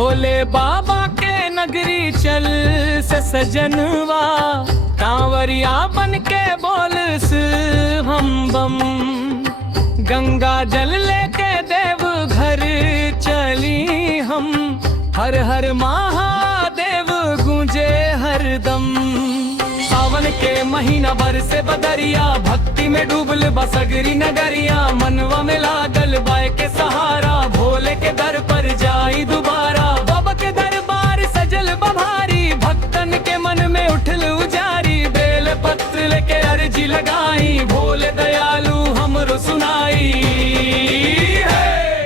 भोले बाबा के नगरी चल से सजनवा, कांवरिया बन के बोल हम बम। गंगा जल लेके देव घर चली हम, हर हर महादेव गूंजे हरदम। सावन के महीना भर से बदरिया, भक्ति में डूबल बसगरी नगरिया। मनवा में लागल बाय के सहारा, भोले के दर पर जाई दोबारा। बाबा के दरबार सजल बभारी, भक्तन के मन में उठल उजारी। बेल पत्र लेके अर्जी लगाई, भोले दयालु हमरो सुनाई।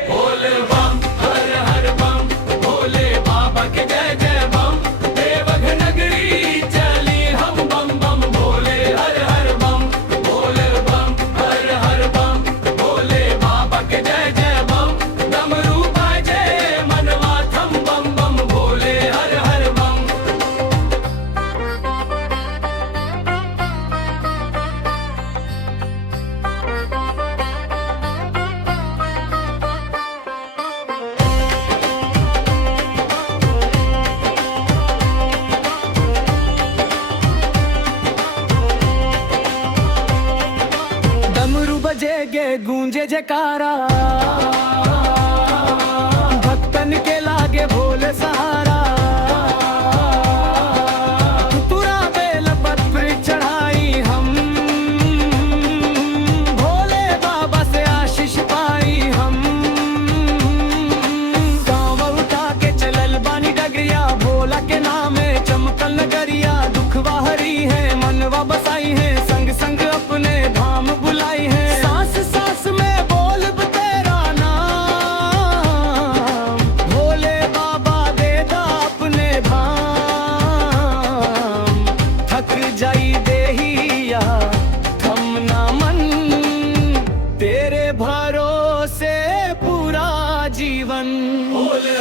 भोले बम हर हर बम, भोले बाबा के जय जय बम। देवघर नगरी चली हम बम बम, भोले हर हर बम। भोले बम हर हर बम, भोले बाबा के जय जय बम। डमरू बाजे मनवा थम बम बम, भोले हर हर बम। डमरू बजेगे गूंजे जयकारा, भक्तन के लागे भोले सहारा। पूरा बेल पत्र चढ़ाई हम, भोले बाबा से आशीष पाई हम। गाँव उठा के चलल बानी डगरिया, भोला के नामे चमकल नगरिया। दुखवा हरी है मनवा बसाई है, संग संग अपने धाम बुलाई है। सांस सांस में बोल तेरा नाम, भोले बाबा दे दा अपने धाम। थक जाई देहिया थम ना मन, तेरे भरोसे पूरा जीवन। भोले